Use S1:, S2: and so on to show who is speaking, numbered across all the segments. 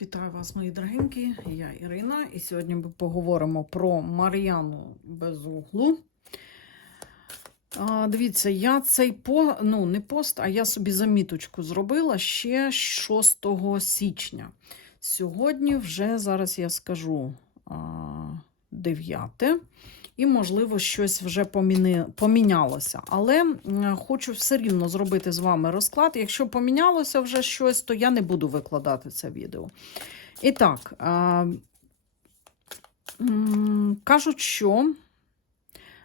S1: Вітаю вас, мої дорогенькі. Я Ірина, і сьогодні ми поговоримо про Мар'яну Безуглу. Дивіться, я цей по, ну, не пост, а я собі заміточку зробила ще 6 січня. Сьогодні вже зараз я скажу а, 9. І, можливо, щось вже поміни, помінялося. Але хочу все рівно зробити з вами розклад. Якщо помінялося вже щось, то я не буду викладати це відео. І так, кажуть, що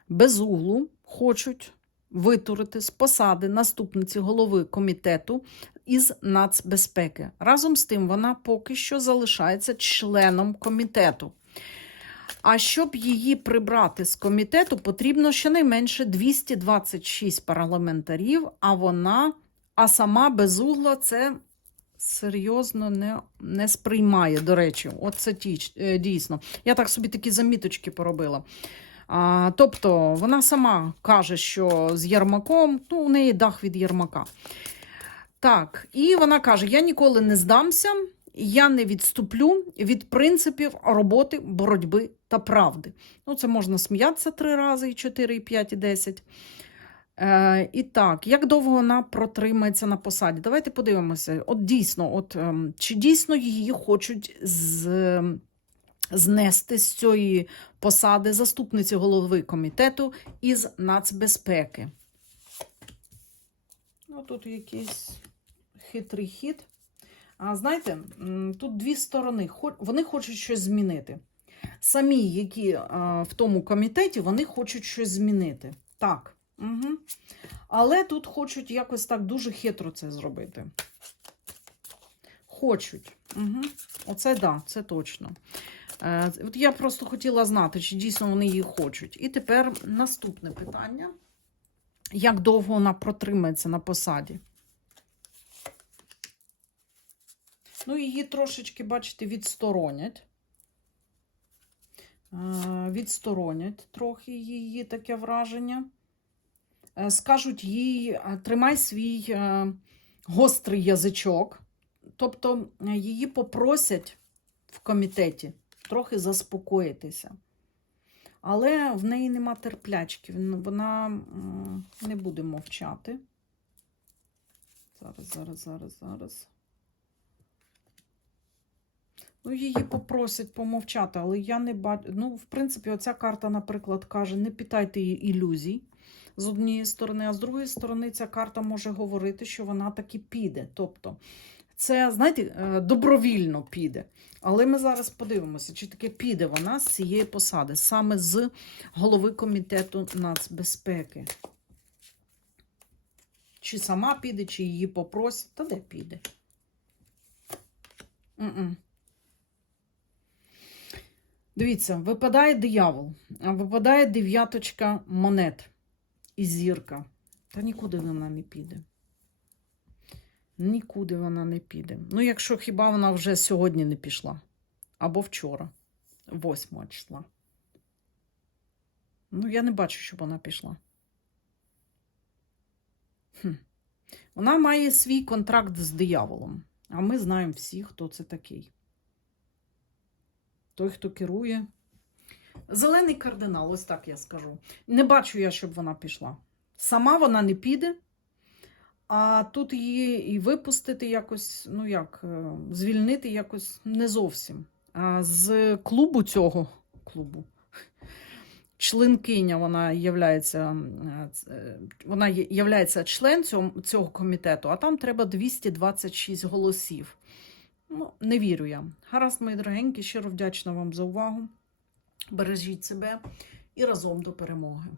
S1: безуглу хочуть витурити з посади наступниці голови комітету із нацбезпеки. Разом з тим, вона поки що залишається членом комітету. А щоб її прибрати з комітету, потрібно щонайменше 226 парламентарів, а вона, а сама безугла це серйозно не, не сприймає, до речі. От це е, дійсно. Я так собі такі заміточки поробила. А, тобто вона сама каже, що з Єрмаком, ну, у неї дах від Єрмака. Так, і вона каже: я ніколи не здамся, я не відступлю від принципів роботи, боротьби та правди. Ну, це можна сміятися три рази, і чотири, і п'ять, і десять. Е, і так, як довго вона протримається на посаді? Давайте подивимося. От дійсно, от, ем, чи дійсно її хочуть з, знести з цієї посади заступниці голови комітету із нацбезпеки? Ну, тут якийсь хитрий хід. А знаєте, тут дві сторони. Вони хочуть щось змінити. Самі, які в тому комітеті, вони хочуть щось змінити. Так. Угу. Але тут хочуть якось так дуже хитро це зробити. Хочуть. Угу. Оце да, це точно. Е, от я просто хотіла знати, чи дійсно вони її хочуть. І тепер наступне питання: як довго вона протримається на посаді? Ну, її трошечки, бачите, відсторонять. Е, Відсторонять трохи її таке враження. Е, Скажуть їй, е, тримай свій гострий язичок. Тобто її попросять в комітеті трохи заспокоїтися. Але в неї нема терплячки. Вона не буде мовчати. Зараз, зараз, зараз, зараз. Ну, її попросять помовчати, але я не бачу. Ну, в принципі, оця карта, наприклад, каже: не питайте її ілюзій з однієї сторони, а з другої сторони, ця карта може говорити, що вона таки піде. Тобто, це, знаєте, е, добровільно піде. Але ми зараз подивимося, чи таки піде вона з цієї посади, саме з голови комітету нацбезпеки. Чи сама піде, чи її попросять, та де піде. М-м. Дивіться, випадає диявол, випадає дев'яточка монет і зірка. Та нікуди вона не піде. Нікуди вона не піде. Ну, якщо хіба вона вже сьогодні не пішла. Або вчора, 8 числа. Ну, я не бачу, щоб вона пішла. Хм. Вона має свій контракт з дияволом. А ми знаємо всі, хто це такий. Той, хто керує. Зелений кардинал, ось так я скажу. Не бачу я, щоб вона пішла. Сама вона не піде, а тут її і випустити якось, ну як, е, звільнити якось не зовсім. А з клубу цього клубу. Членкиня, вона являється, е, вона є- являється член цього, цього комітету, а там треба 226 голосів. Ну, не вірю я. Гаразд, мої дорогенькі, щиро вдячна вам за увагу. Бережіть себе і разом до перемоги.